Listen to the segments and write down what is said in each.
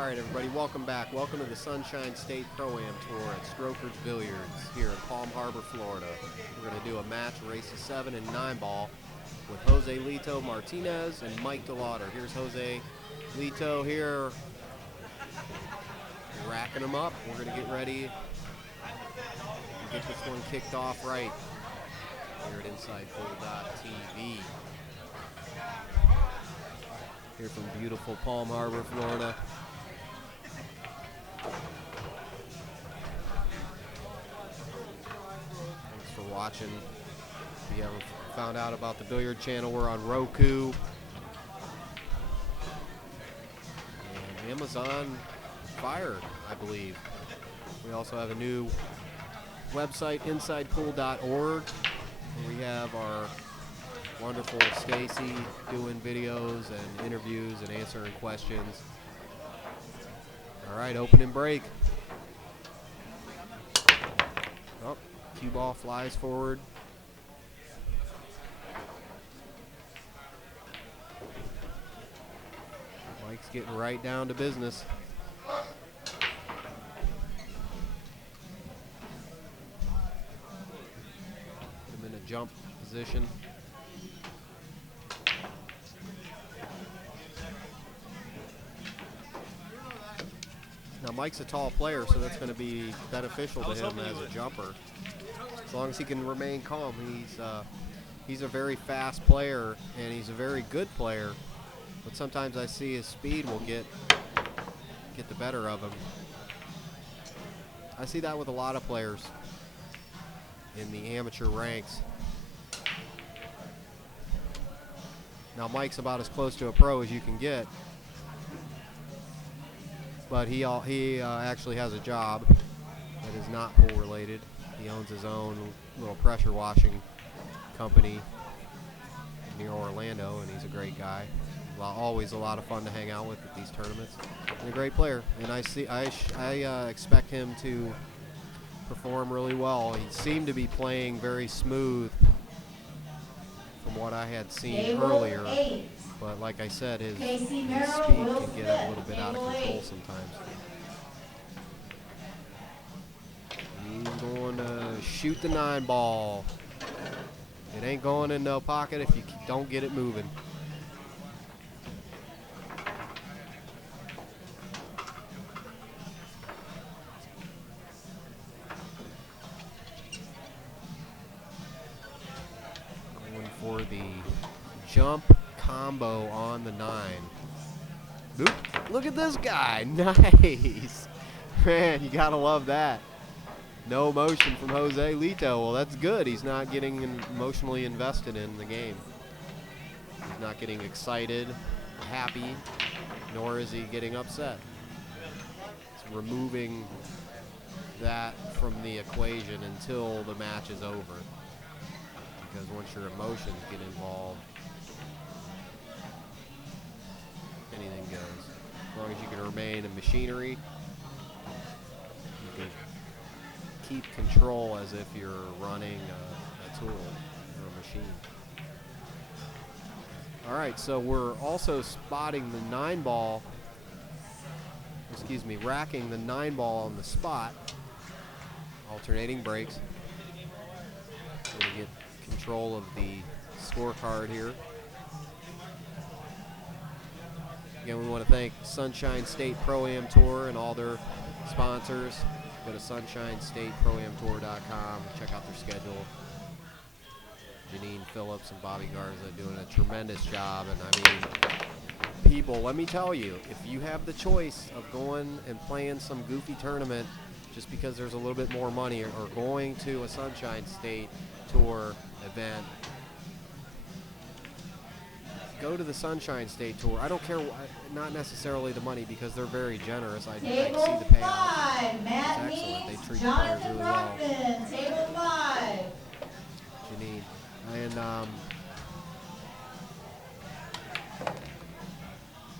All right, everybody, welcome back. Welcome to the Sunshine State Pro-Am Tour at Strokers Billiards here in Palm Harbor, Florida. We're going to do a match, race of 7 and 9 ball with Joselito, Martinez, and Mike Delawder. Here's Joselito here, racking them up. We're going to get ready to get this one kicked off right here at InsidePool.tv. Here from beautiful Palm Harbor, Florida. Thanks for watching. If you haven't found out about the Billiard channel, we're on Roku and Amazon Fire, I believe. We also have a new website, InsidePool.org, where we have our wonderful Stacy doing videos and interviews and answering questions. All right, open and break. Oh, cue ball flies forward. Mike's getting right down to business. Put him in a jump position. Now Mike's a tall player, so that's going to be beneficial to him as a jumper. As long as he can remain calm. He's a very fast player, and he's a very good player. But sometimes I see his speed will get the better of him. I see that with a lot of players in the amateur ranks. Now Mike's about as close to a pro as you can get. But he actually has a job that is not pool related. He owns his own little pressure washing company near Orlando, and he's a great guy. Always a lot of fun to hang out with at these tournaments. And a great player, and I expect him to perform really well. He seemed to be playing very smooth from what I had seen earlier. But like I said, his speed can get a little bit out of control sometimes. He's going to shoot the 9 ball. It ain't going in no pocket if you don't get it moving. Going for the jump combo on the 9. Oop, look at this guy. Nice. Man, you gotta love that. No motion from Joselito. Well, that's good. He's not getting emotionally invested in the game. He's not getting excited, happy, nor is he getting upset. It's removing that from the equation until the match is over. Because once your emotions get involved, anything goes. As long as you can remain in machinery, you can keep control as if you're running a tool or a machine. All right, so we're also spotting the 9 ball, racking the 9 ball on the spot, alternating breaks. We're going to get control of the scorecard here. Again, we want to thank Sunshine State Pro-Am Tour and all their sponsors. Go to sunshinestateproamtour.com. Check out their schedule. Janine Phillips and Bobby Garza doing a tremendous job. And I mean, people, let me tell you, if you have the choice of going and playing some goofy tournament just because there's a little bit more money, or going to a Sunshine State Tour event, go to the Sunshine State Tour. I don't care, not necessarily the money, because they're very generous. I see the payout. It's excellent. They treat the players really well. Table 5. Janine. And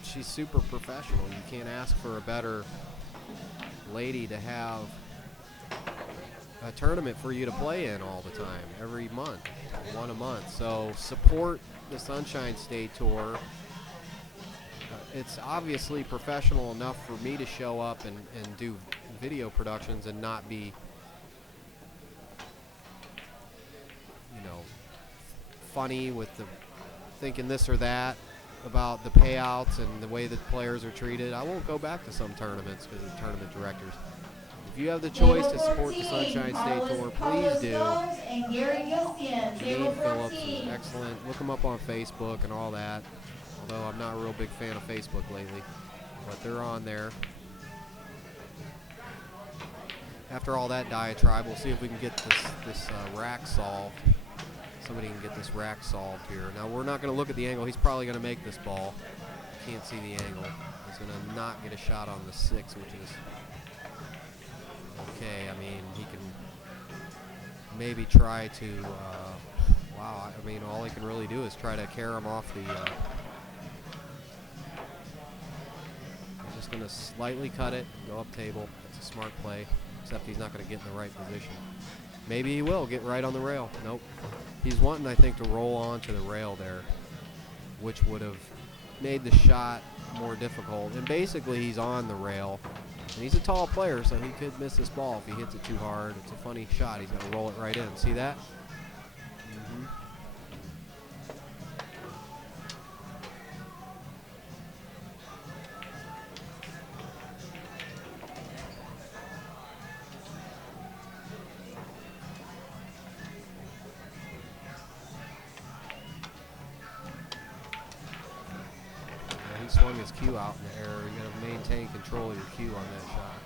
she's super professional. You can't ask for a better lady to have a tournament for you to play in all the time, every month, one a month. So support the Sunshine State Tour. it's obviously professional enough for me to show up and do video productions and not be, you know, funny with the thinking this or that about the payouts and the way that players are treated. I won't go back to some tournaments because of tournament directors. If you have the choice to support the Sunshine State Tour, please do. Janine Phillips is excellent. Look them up on Facebook and all that. Although I'm not a real big fan of Facebook lately, but they're on there. After all that diatribe, we'll see if we can get this rack solved. Somebody can get this rack solved here. Now we're not going to look at the angle. He's probably going to make this ball. Can't see the angle. He's going to not get a shot on the 6, which is okay. I mean, he can maybe try to. Wow. I mean, all he can really do is try to carry him off the. I'm just going to slightly cut it, go up table. That's a smart play, except he's not going to get in the right position. Maybe he will get right on the rail. Nope. He's wanting, I think, to roll onto the rail there, which would have made the shot more difficult. And basically, he's on the rail. And he's a tall player, so he could miss this ball if he hits it too hard. It's a funny shot. He's going to roll it right in. See that? Mm-hmm. Swung his cue out in the air. You got to maintain control of your cue on that shot.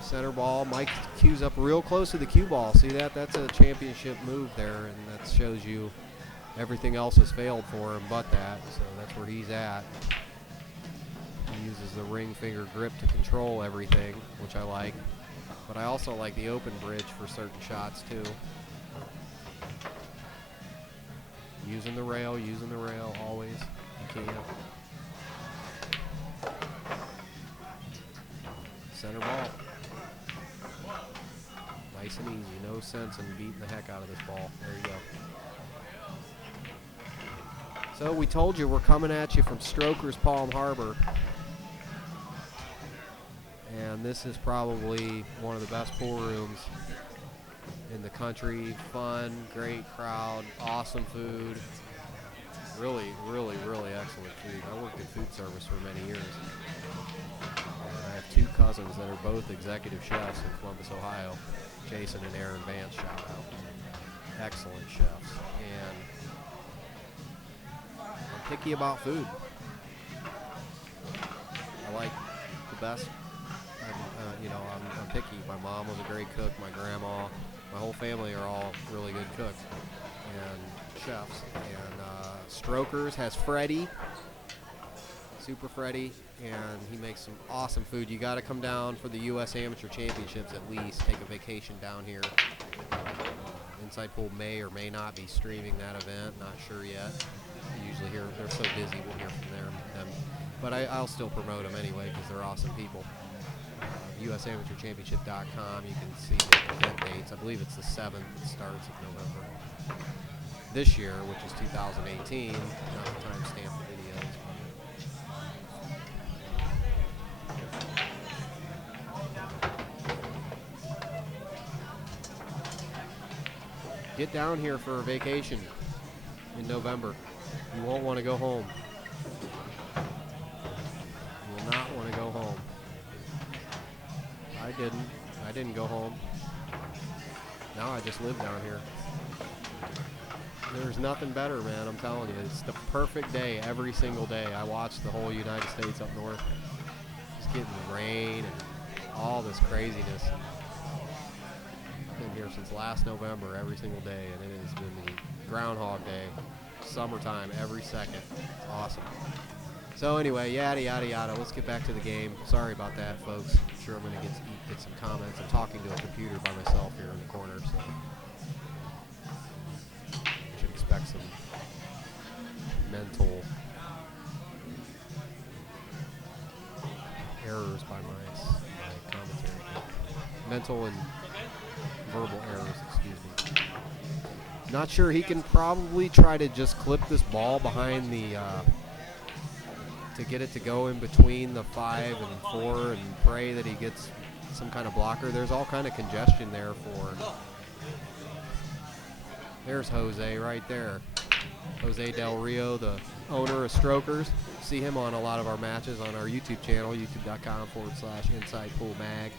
Center ball. Mike cues up real close to the cue ball. See that? That's a championship move there, and that shows you everything else has failed for him but that. So that's where he's at. He uses the ring finger grip to control everything, which I like. But I also like the open bridge for certain shots too. Using the rail always. You can. Center ball. Nice and easy. No sense in beating the heck out of this ball. There you go. So we told you we're coming at you from Strokers Palm Harbor. And this is probably one of the best pool rooms in the country. Fun, great crowd, awesome food. Really, really, really excellent food. I worked in food service for many years. And I have 2 cousins that are both executive chefs in Columbus, Ohio. Jason and Aaron Vance, shout out. Excellent chefs. And I'm picky about food. I like the best. I'm picky. My mom was a great cook. My grandma. My whole family are all really good cooks and chefs. And Strokers has Freddie, Super Freddie, and he makes some awesome food. You got to come down for the U.S. Amateur Championships at least. Take a vacation down here. Inside Pool may or may not be streaming that event. Not sure yet. Usually here they're so busy. We'll hear from them. But I'll still promote them anyway because they're awesome people. USAmateurChampionship.com. You can see the event dates. I believe it's the 7th. It starts in November. This year, which is 2018, not the timestamp the videos. Get down here for a vacation in November. You won't want to go home. You will not want to go home. I didn't go home. Now I just live down here. There's nothing better, man. I'm telling you. It's the perfect day every single day. I watch the whole United States up north. Just getting rain and all this craziness. I've been here since last November every single day, and it has been the Groundhog Day. Summertime every second. It's awesome. So anyway, yada, yada, yada. Let's get back to the game. Sorry about that, folks. I'm sure I'm going to get some comments. I'm talking to a computer by myself here in the corner, so I should expect some mental errors by my commentary. Mental and verbal errors, excuse me. Not sure. He can probably try to just clip this ball behind the to get it to go in between the 5 and 4 and pray that he gets some kind of blocker. There's all kind of congestion there for. There's Jose right there. Jose Del Rio, the owner of Strokers. See him on a lot of our matches on our YouTube channel, youtube.com/InsidePoolMag.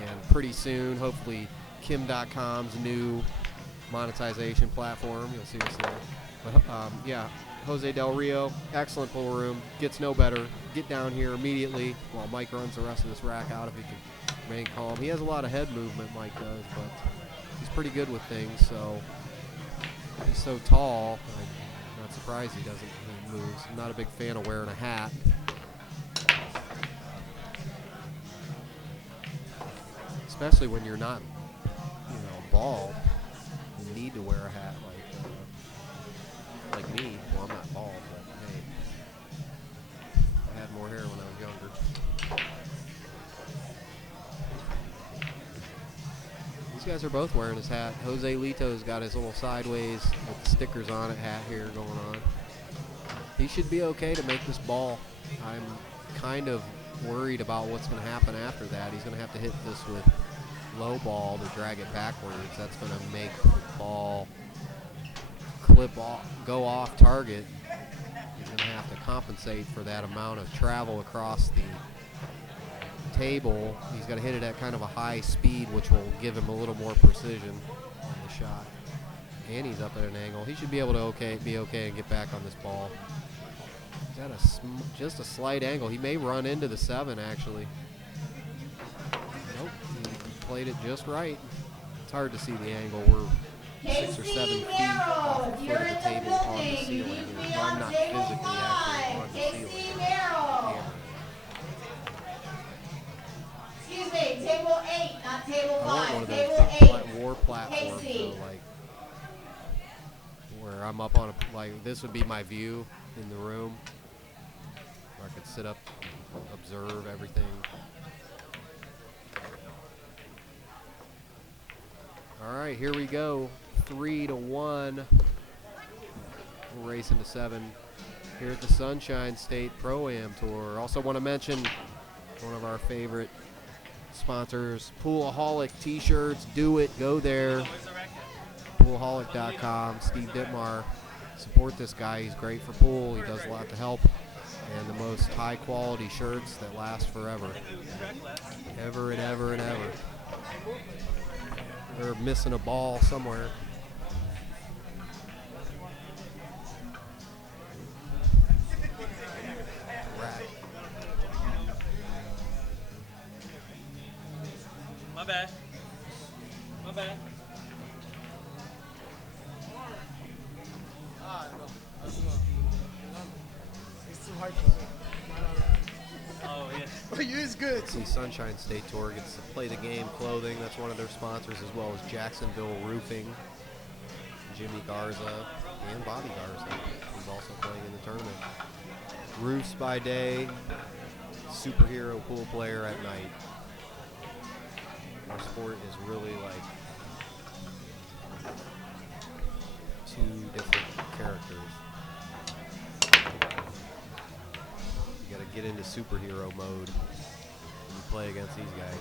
And pretty soon, hopefully, Kim.com's new monetization platform. You'll see us there. But yeah, Jose Del Rio, excellent pool room. Gets no better. Get down here immediately while Mike runs the rest of this rack out if he can remain calm. He has a lot of head movement, Mike does, but he's pretty good with things. So he's so tall. I'm not surprised he moves. I'm not a big fan of wearing a hat. Especially when you're not, bald. You need to wear a hat like me. Well, I'm not bald, but hey, I had more hair when I was younger. These guys are both wearing his hat. Joselito's got his little sideways with the stickers on it hat here going on. He should be okay to make this ball. I'm kind of worried about what's going to happen after that. He's going to have to hit this with low ball to drag it backwards. That's going to make the ball clip off, go off target. He's going to have to compensate for that amount of travel across the table. He's got to hit it at kind of a high speed, which will give him a little more precision on the shot. And he's up at an angle. He should be able to be okay and get back on this ball. He's at just a slight angle. He may run into the 7 actually. Nope, he played it just right. It's hard to see the angle. We're 6 or 7 feet off the foot of the table on the ceiling. I'm not physically actually on the ceiling. Excuse me, table 8, not table 5. I want one of table those big war platforms, so like where I'm up on this would be my view in the room, where I could sit up, observe everything. All right, here we go. 3-1. We're racing to 7 here at the Sunshine State Pro-Am Tour. Also want to mention one of our favorite sponsors, Pool-A-Holic t-shirts. Do it. Go there. Pool-A-Holic.com. Steve Dittmar. Support this guy. He's great for pool. He does a lot to help. And the most high-quality shirts that last forever. Ever and ever and ever. They're missing a ball somewhere. Rack. My bad. My bad. It's too hard for me. Oh, yeah. For you, it's good. The Sunshine State Tour gets to play the game clothing. That's one of their sponsors, as well as Jacksonville Roofing, Jimmy Garza, and Bobby Garza, who's also playing in the tournament. Roofs by day, superhero pool player at night. Our sport is really like two different characters. You gotta get into superhero mode when you play against these guys.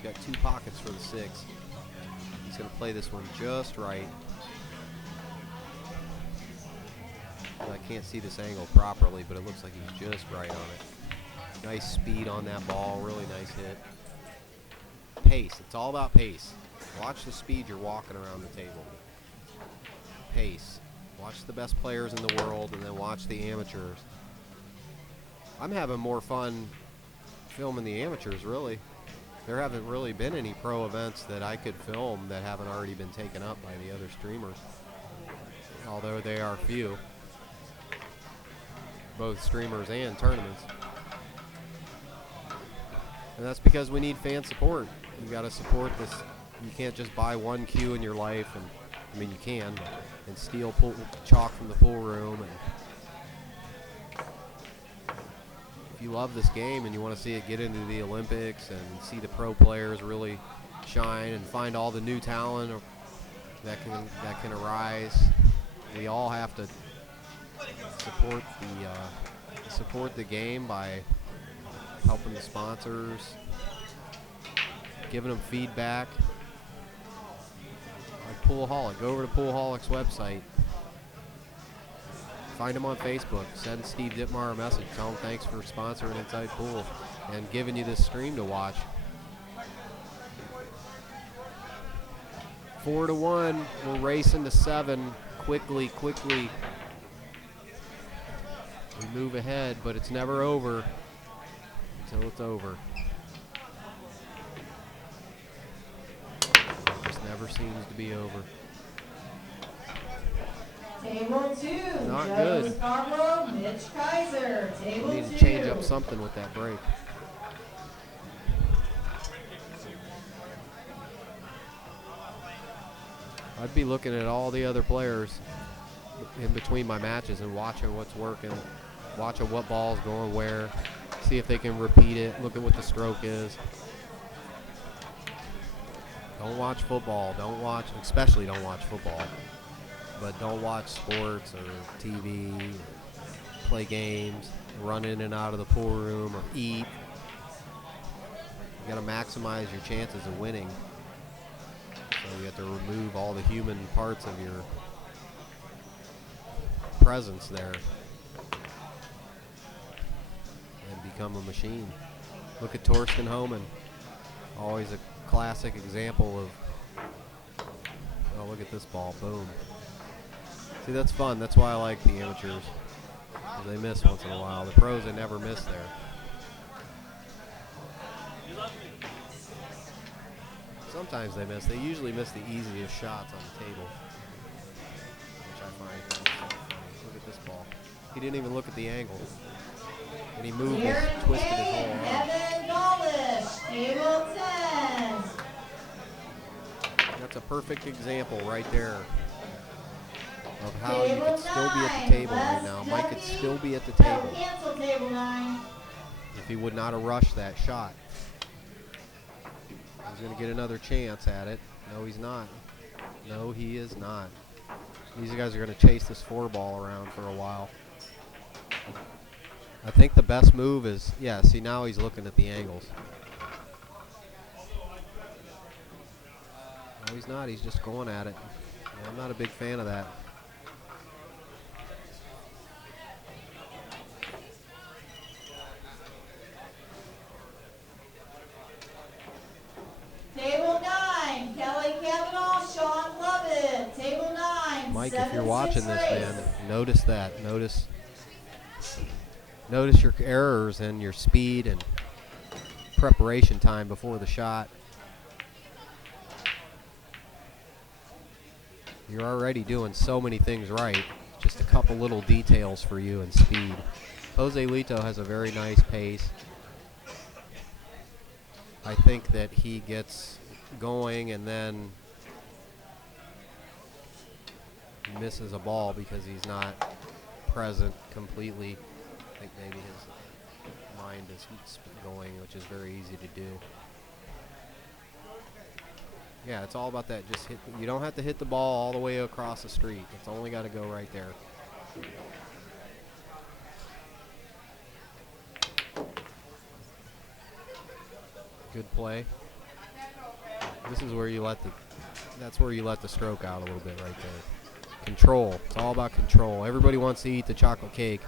He's got 2 pockets for the 6. He's going to play this one just right. I can't see this angle properly, but it looks like he's just right on it. Nice speed on that ball, really nice hit. Pace, it's all about pace. Watch the speed you're walking around the table. Pace. Watch the best players in the world and then watch the amateurs. I'm having more fun filming the amateurs, really. There haven't really been any pro events that I could film that haven't already been taken up by the other streamers, although they are few, both streamers and tournaments. And that's because we need fan support. You got to support this. You can't just buy one cue in your life, and I mean you can, and steal chalk from the pool room. And if you love this game and you want to see it get into the Olympics and see the pro players really shine and find all the new talent that can arise, we all have to support the game by helping the sponsors, giving them feedback. Like Pool-A-Holic, go over to Pool-A-Holic's website. Find him on Facebook. Send Steve Dittmar a message. Tell him thanks for sponsoring Inside Pool and giving you this stream to watch. 4-1. We're racing to 7. Quickly. We move ahead, but it's never over until it's over. It just never seems to be over. Table 2. Not Joe good. Scarborough, Mitch Kaiser. Table We 2. need to change up something with that break. I'd be looking at all the other players in between my matches and watching what's working, watching what ball's going where, see if they can repeat it, look at what the stroke is. Don't watch football. Especially don't watch football. But don't watch sports or TV, play games, run in and out of the pool room, or eat. You got to maximize your chances of winning. So you have to remove all the human parts of your presence there and become a machine. Look at Torsten Homan. Always a classic example of, oh, look at this ball, boom. See, that's fun. That's why I like the amateurs. They miss once in a while. The pros, they never miss there. Sometimes they miss. They usually miss the easiest shots on the table, which I find kind of funny. Look at this ball. He didn't even look at the angle. And he moved his, twisted his whole arm. Evan Golish, table 10. That's a perfect example right there of how you Table could still be at the table right now. Mike could still be at the table Cancel table 9. if he would not have rushed that shot. He's going to get another chance at it. No, he's not. No, he is not. These guys are going to chase this 4-ball around for a while. I think the best move is, yeah, see, now he's looking at the angles. No, he's not. He's just going at it. Yeah, I'm not a big fan of that. Table 9, Kelly Kavanaugh, Sean Lovett. Table 9, Mike, if you're 7-6 watching this, race. man, notice that. Notice your errors and your speed and preparation time before the shot. You're already doing so many things right. Just a couple little details for you and speed. Joselito has a very nice pace. I think that he gets going and then misses a ball because he's not present completely. I think maybe his mind is going, which is very easy to do. Yeah, it's all about that. Just hit. You don't have to hit the ball all the way across the street. It's only got to go right there. Good play. This is where you let the, that's where you let the stroke out a little bit right there. Control. It's all about control. Everybody wants to eat the chocolate cake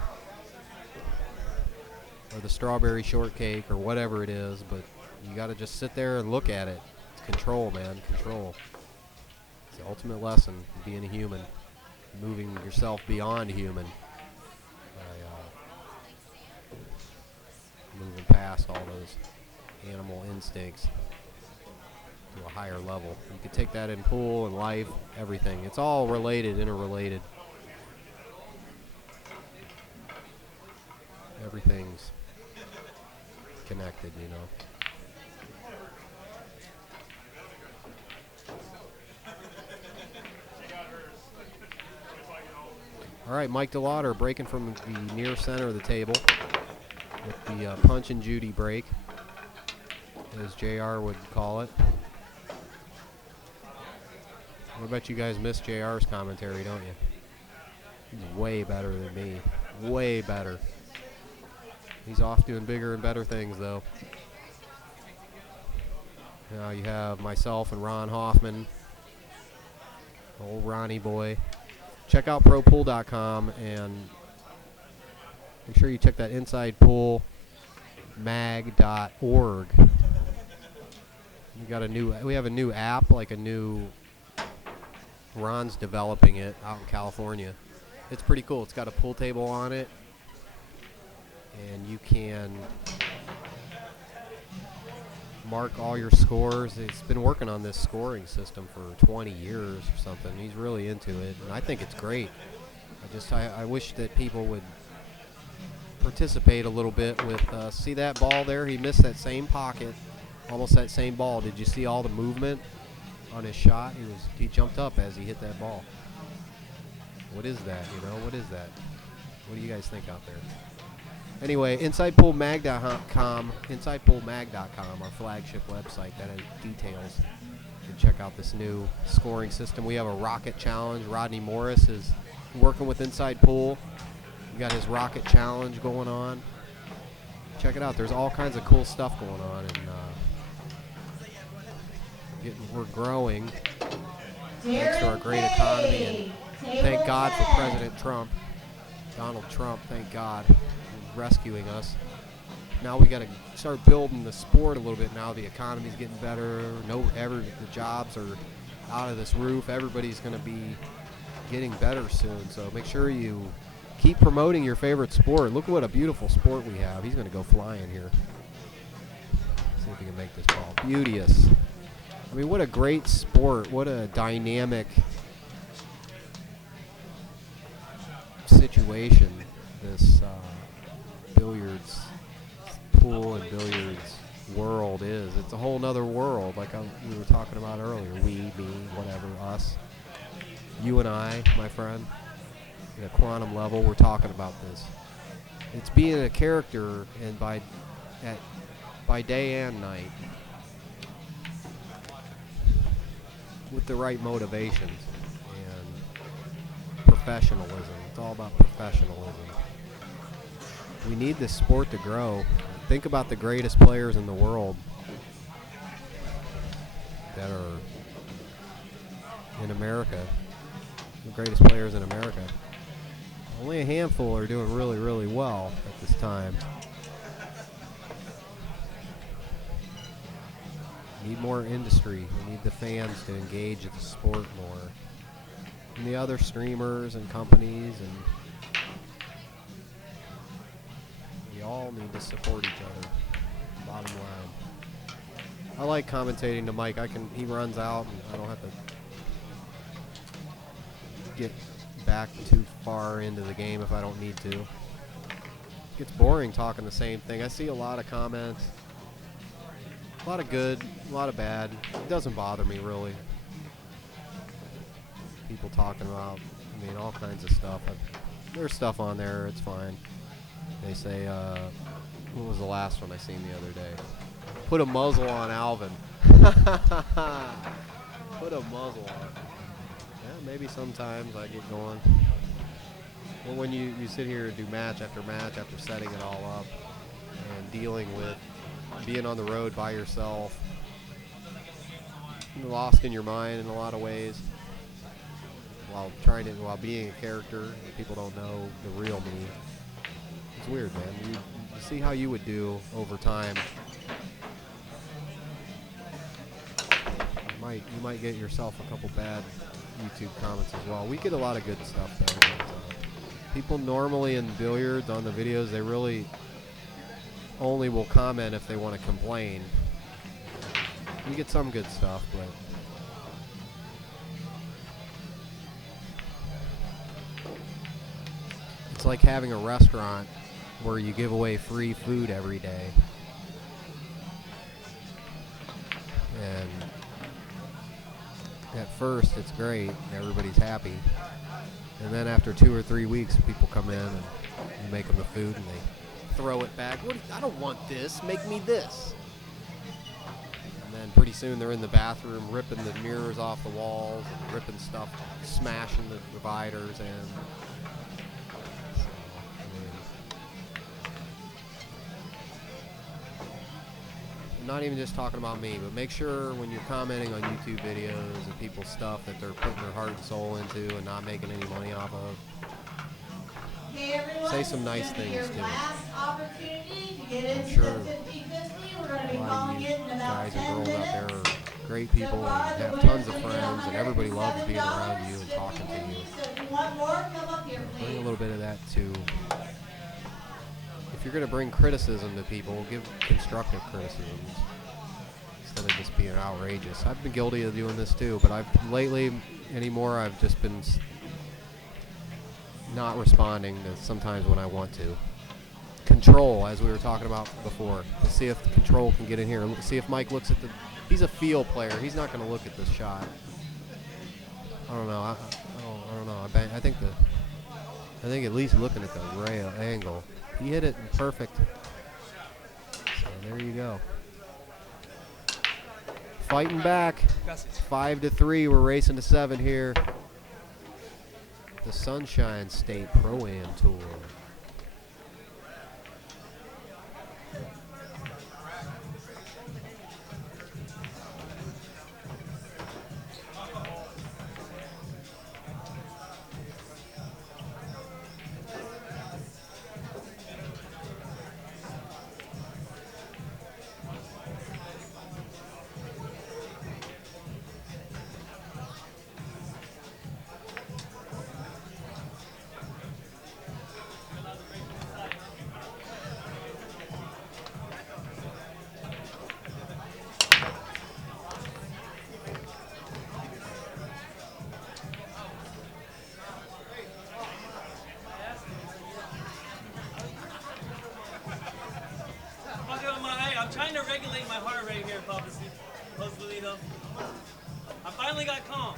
or the strawberry shortcake or whatever it is, but you got to just sit there and look at it. It's control, man. Control. It's the ultimate lesson of being a human, moving yourself beyond human. Moving past all those animal instincts to a higher level. You could take that in pool and life, everything. It's all related, interrelated. Everything's connected, you know. All right, Mike Delawder breaking from the near center of the table with the Punch and Judy break, as JR would call it. I bet you guys miss JR's commentary, don't you? He's way better than me. Way better. He's off doing bigger and better things, though. Now you have myself and Ron Hoffman, old Ronnie boy. Check out ProPool.com and make sure you check that InsidePoolMag.org. We have a new app, like a new, Ron's developing it out in California. It's pretty cool. It's got a pool table on it, and you can mark all your scores. He's been working on this scoring system for 20 years or something. He's really into it, and I think it's great. I wish that people would participate a little bit with, see that ball there? He missed that same pocket, almost that same ball. Did you see all the movement on his shot? He jumped up as he hit that ball. What is that, you know? What is that? What do you guys think out there? Anyway, InsidePoolMag.com, InsidePoolMag.com, our flagship website that has details. You can check out this new scoring system. We have a Rocket Challenge. Rodney Morris is working with Inside Pool. We got his Rocket Challenge going on. Check it out. There's all kinds of cool stuff going on, and we're growing thanks to our great economy. And thank God for President Trump, Donald Trump. Thank God, rescuing us. Now we got to start building the sport a little bit. Now the economy's getting better. The jobs are out of this roof. Everybody's going to be getting better soon. So make sure you keep promoting your favorite sport. Look what a beautiful sport we have. He's going to go flying here. See if he can make this ball. Beauteous. I mean, what a great sport. What a dynamic situation this billiards, pool and billiards world is. It's a whole nother world, like we were talking about earlier. We, me, whatever, us. You and I, my friend. At a quantum level, we're talking about this. It's being a character, and by day and night, with the right motivations and professionalism. It's all about professionalism. We need this sport to grow. Think about the greatest players in the world that are in America. The greatest players in America. Only a handful are doing really, really well at this time. We need more industry. We need the fans to engage the sport more. And the other streamers and companies, and we all need to support each other. Bottom line. I like commentating to Mike. He runs out, and I don't have to get back too far into the game if I don't need to. It gets boring talking the same thing. I see a lot of comments. A lot of good, a lot of bad. It doesn't bother me, really. People talking about, all kinds of stuff. There's stuff on there, it's fine. They say, what was the last one I seen the other day? Put a muzzle on Alvin. Put a muzzle on. Yeah, maybe sometimes I get going. Well, when you sit here and do match after setting it all up and dealing with being on the road by yourself, lost in your mind in a lot of ways while being a character. People don't know the real me. It's weird, man. You see how you would do over time. You might get yourself a couple bad YouTube comments as well. We get a lot of good stuff though. But, people normally in billiards on the videos, they really only will comment if they want to complain. We get some good stuff, but it's like having a restaurant where you give away free food every day. And at first it's great, everybody's happy. And then after 2 or 3 weeks, people come in and you make them the food and they throw it back. I don't want this, make me this. And then pretty soon they're in the bathroom ripping the mirrors off the walls and ripping stuff, smashing the dividers in. I'm not even just talking about me, but make sure when you're commenting on YouTube videos and people's stuff that they're putting their heart and soul into and not making any money off of. Okay, everyone, Say some this is nice gonna be things your too. last opportunity to get I'm into sure the 50-50. We're going to A be lot calling of you it in about guys 10 and girls minutes. out there are great people So far, and the have winner's tons of gonna get friends and everybody loves being around you and $107, talking to you. So if you want more, come up here, Bring a please. little bit of that too. If you're going to bring criticism to people, give constructive criticisms instead of just being outrageous. I've been guilty of doing this too, but I've just been not responding to sometimes when I want to. Control, as we were talking about before. Let's see if control can get in here. See if Mike looks at he's a field player. He's not going to look at this shot. I don't know. I don't know. I think at least looking at the rail angle. He hit it in perfect. So there you go. Fighting back. 5-3. We're racing to 7 here. The Sunshine State Pro-Am Tour. I'm trying to regulate my heart rate here, Joselito. I finally got calm.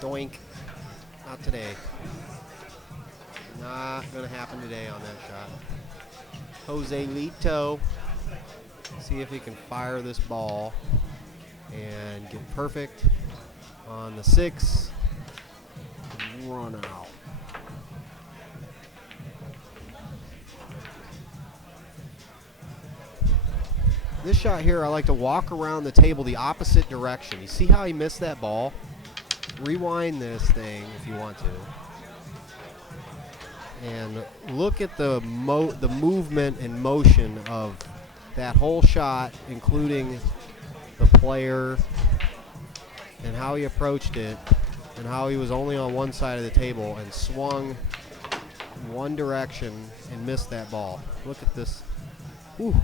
Doink. Not today. Not going to happen today on that shot. Joselito. See if he can fire this ball and get perfect on the 6. Run out. This shot here, I like to walk around the table the opposite direction. You see how he missed that ball? Rewind this thing if you want to, and look at the movement and motion of that whole shot, including the player and how he approached it, and how he was only on one side of the table and swung one direction and missed that ball. Look at this. Whew.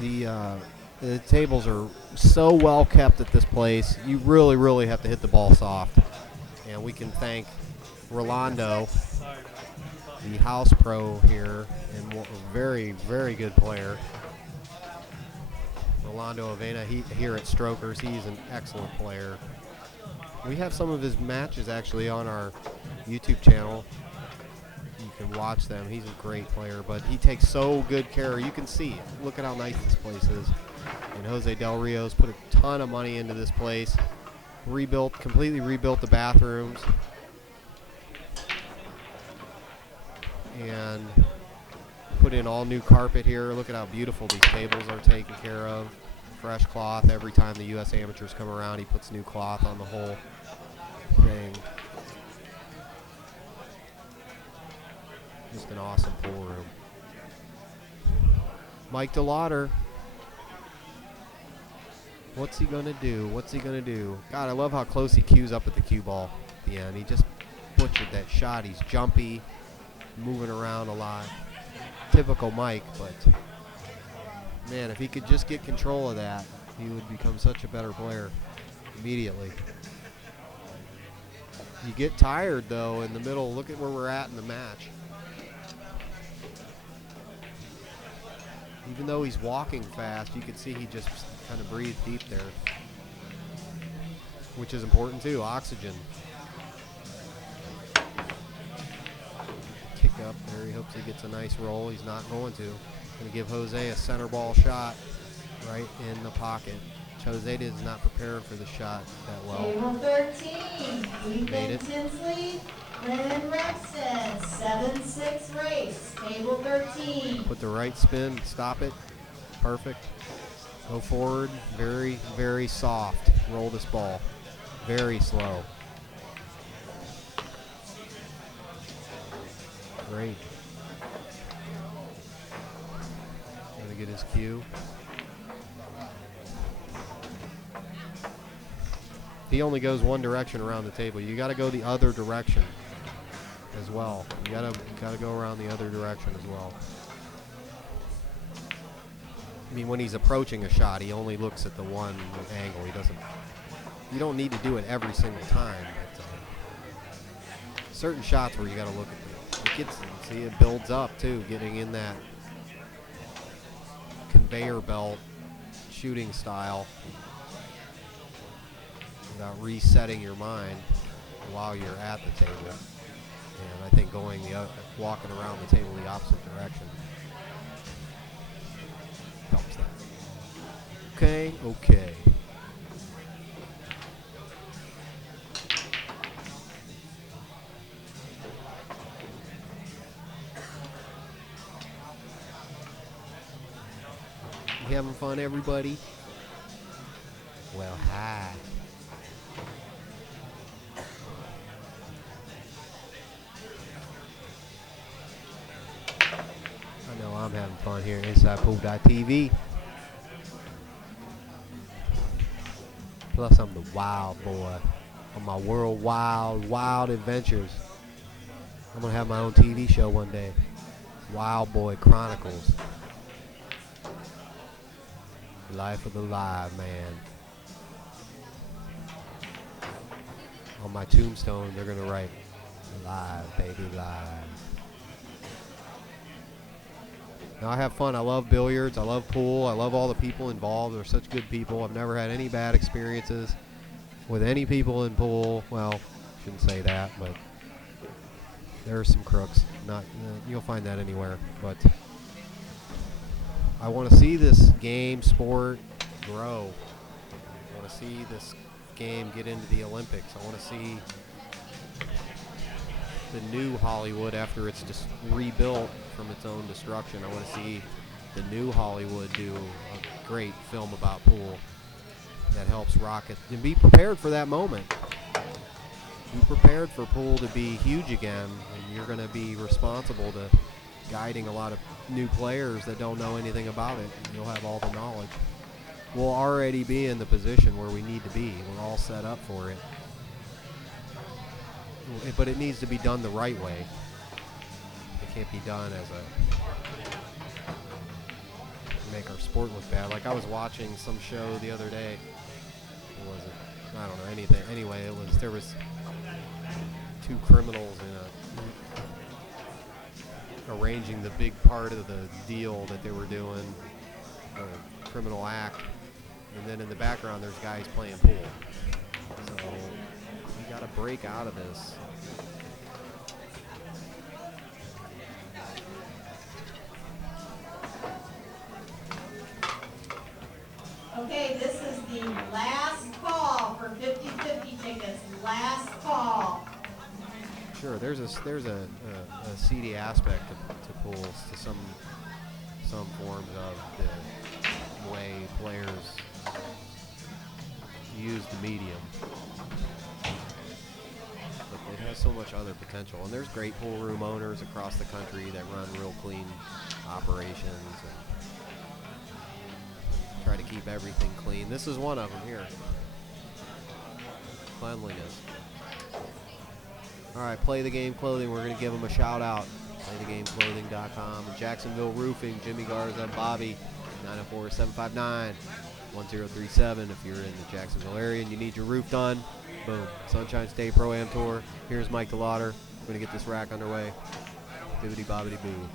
The tables are so well kept at this place. You really, really have to hit the ball soft. And we can thank Rolando, the house pro here, and a very, very good player. Rolando Avena, here at Strokers, he's an excellent player. We have some of his matches actually on our YouTube channel. You can watch them. He's a great player, but he takes so good care. You can see. Look at how nice this place is. And Jose Del Rio's put a ton of money into this place. Completely rebuilt the bathrooms. And put in all new carpet here. Look at how beautiful these tables are taken care of. Fresh cloth. Every time the U.S. amateurs come around, he puts new cloth on the whole thing. Just an awesome pool room. Mike Delawder. What's he going to do? What's he going to do? God, I love how close he cues up at the cue ball at the end. He just butchered that shot. He's jumpy, moving around a lot. Typical Mike, but man, if he could just get control of that, he would become such a better player immediately. You get tired, though, in the middle. Look at where we're at in the match. Even though he's walking fast, you can see he just kind of breathed deep there, which is important too. Oxygen. Kick up there. He hopes he gets a nice roll. He's not going to. Going to give Jose a center ball shot right in the pocket. Jose is not prepared for the shot that well. Table 13, Made Ethan it. Tinsley, Brennan Rexton, 7-6 race. Table 13. Put the right spin, stop it. Perfect. Go forward, very, very soft. Roll this ball. Very slow. Great. Gonna get his cue. He only goes one direction around the table. You got to go the other direction as well. You gotta go around the other direction as well. I mean, when he's approaching a shot, he only looks at the one angle. He doesn't. You don't need to do it every single time. But, certain shots where you got to look at it. See, it builds up too, getting in that conveyor belt shooting style without resetting your mind while you're at the table. And I think walking around the table the opposite direction helps that. Okay. You having fun, everybody? Well, hi. I know I'm having fun here inside Pool.tv. Plus, I'm the wild boy on my world wild adventures. I'm going to have my own TV show one day. Wild Boy Chronicles. Life of the live man. On my tombstone, they're going to write, live, baby, live. Now, I have fun. I love billiards. I love pool. I love all the people involved. They're such good people. I've never had any bad experiences with any people in pool. Well, shouldn't say that, but there are some crooks. Not you'll find that anywhere. But I want to see this game, sport, grow. I want to see this game get into the Olympics. I want to see the new Hollywood after it's just rebuilt from its own destruction. I want to see the new Hollywood do a great film about pool that helps rock it. And be prepared for that moment. Be prepared for pool to be huge again, and you're going to be responsible to guiding a lot of new players that don't know anything about it. And you'll have all the knowledge. We'll already be in the position where we need to be. We're all set up for it. But it needs to be done the right way. It can't be done as make our sport look bad. Like I was watching some show the other day. What was it? I don't know anything. Anyway, there was two criminals arranging the big part of the deal that they were doing, a criminal act, and then in the background there's guys playing pool. So got to break out of this. Okay, this is the last call for 50-50 tickets. Last call. Sure, there's a seedy aspect to pools, to some forms of the way players use the medium. But it has so much other potential, and there's great pool room owners across the country that run real clean operations and try to keep everything clean. This is one of them here. Cleanliness. All right, Play the Game Clothing. We're going to give them a shout out. PlayTheGameClothing.com. And Jacksonville Roofing, Jimmy Garza, Bobby, 904-759-1037. If you're in the Jacksonville area and you need your roof done, boom. Sunshine State Pro-Am Tour. Here's Mike Delawder. We're going to get this rack underway. Bibbidi bobbidi boo.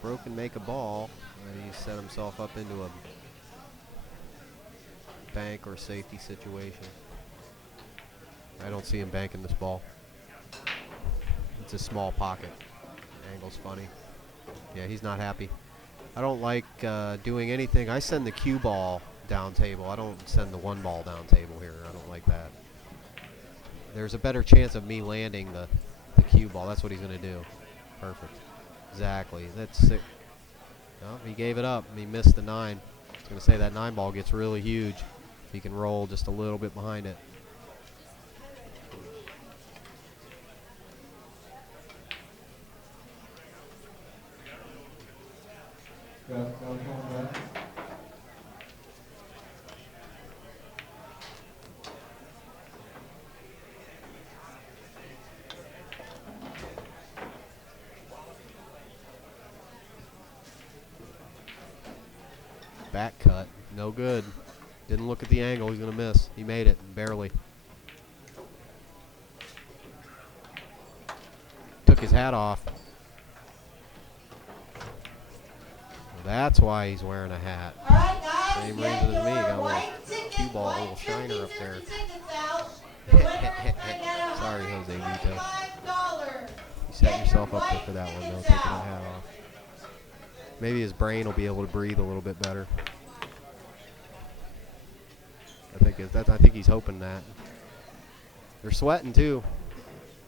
Broke and make a ball, and he set himself up into a bank or safety situation. I don't see him banking this ball. It's a small pocket. Angle's funny. Yeah, he's not happy. I don't like doing anything. I send the cue ball down table. I don't send the one ball down table here. I don't like that. There's a better chance of me landing the cue ball. That's what he's going to do. Perfect. Exactly. That's sick. No, he gave it up. He missed the 9. I was going to say that 9 ball gets really huge if he can roll just a little bit behind it. Back cut, no good. Didn't look at the angle, he's gonna miss. He made it, barely. Took his hat off. Well, that's why he's wearing a hat. All right, guys, Same get reason as me, your got a white little tickets, cue ball, a white little shiner up there. 50-50 tickets out. The winner is gonna get Sorry, Joselito. $125. You set yourself up there for that one, though, taking the hat off. Maybe his brain will be able to breathe a little bit better. I think he's hoping that. They're sweating too.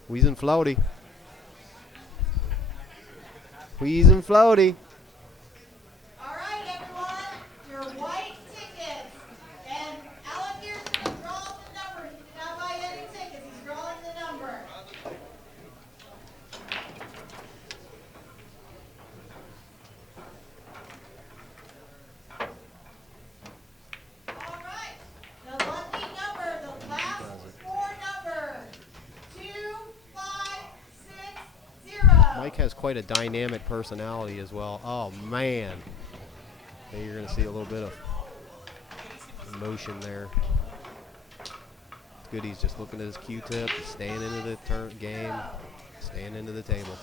Wheezing floaty. Wheezing floaty. All right, everyone, your white tickets. And Alan here's gonna draw the number. He did not buy any tickets. He's drawing the number. All right, the lucky number, the last 4 numbers, 2560. Mike has quite a dynamic personality as well. Oh man. Okay, you're gonna see a little bit of emotion there. It's good he's just looking at his Q-tip, staying into the game, staying into the table.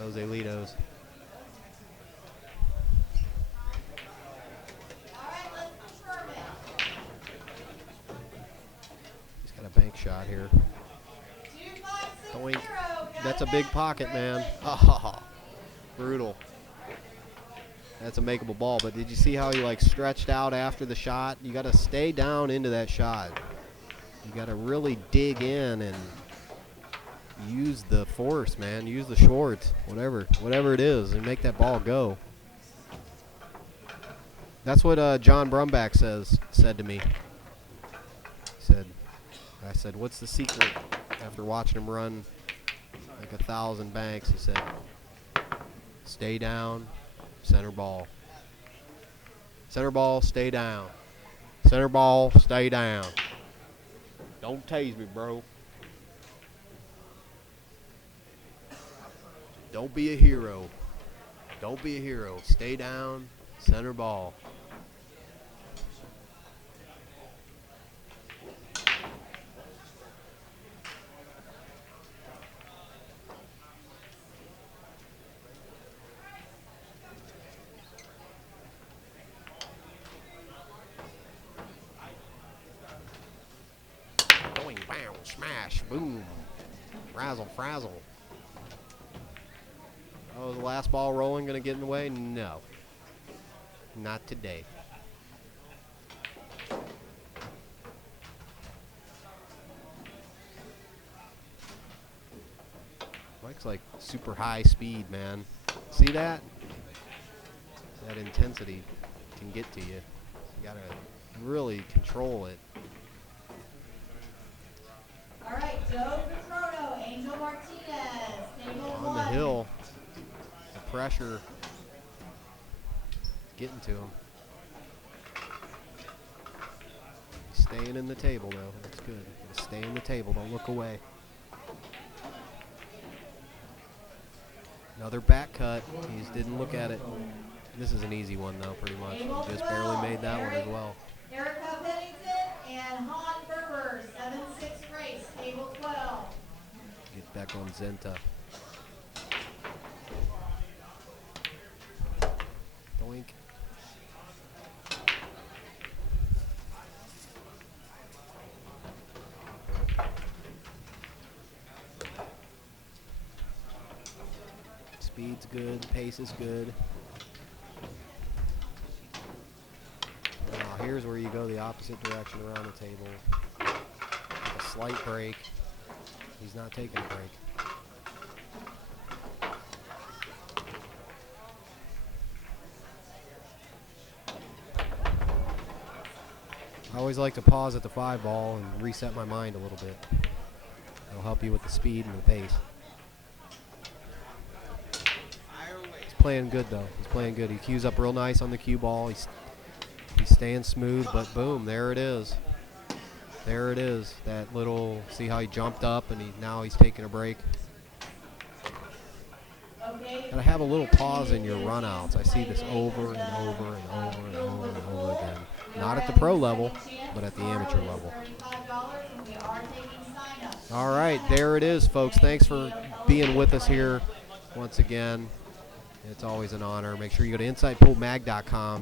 Joselitos. All right, let's confirm it. He's got a bank shot here. 2560. Doink. Got That's a it big back. pocket, man. Congratulations. Oh, brutal. That's a makeable ball, but did you see how he like stretched out after the shot? You got to stay down into that shot. You got to really dig in and use the force, man. Use the shorts, whatever it is, and make that ball go. That's what John Brumback said to me. I said, what's the secret? After watching him run like 1,000 banks, he said, stay down, center ball. Center ball, stay down. Center ball, stay down. Don't tase me, bro. Don't be a hero. Don't be a hero. Stay down, center ball. Smash. Boom. Razzle, frazzle. Oh, the last ball rolling going to get in the way? No. Not today. Mike's like super high speed, man. See that? That intensity can get to you. You got to really control it. All right, Joe Petrono, Angel Martinez, table On one. the hill. The pressure getting to him. He's staying in the table, though. That's good. Gotta stay in the table. Don't look away. Another back cut. He just didn't look at it. This is an easy one, though, pretty much. Table He just 12, barely made that one as well. Erica Pennington and Han Berber, 7-6 race, table 12. Get back on Zenta. Doink. Speed's good, pace is good. Now here's where you go the opposite direction around the table. With a slight break. He's not taking a break. I always like to pause at the 5 ball and reset my mind a little bit. It'll help you with the speed and the pace. He's playing good, though. He's playing good. He cues up real nice on the cue ball. He's staying smooth, but boom, there it is. There it is. That little, see how he jumped up and now he's taking a break. Gotta have a little pause in your runouts. I see this over and over and over and over and over again. Not at the pro level, but at the amateur level. All right, there it is, folks. Thanks for being with us here once again. It's always an honor. Make sure you go to InsidePoolMag.com.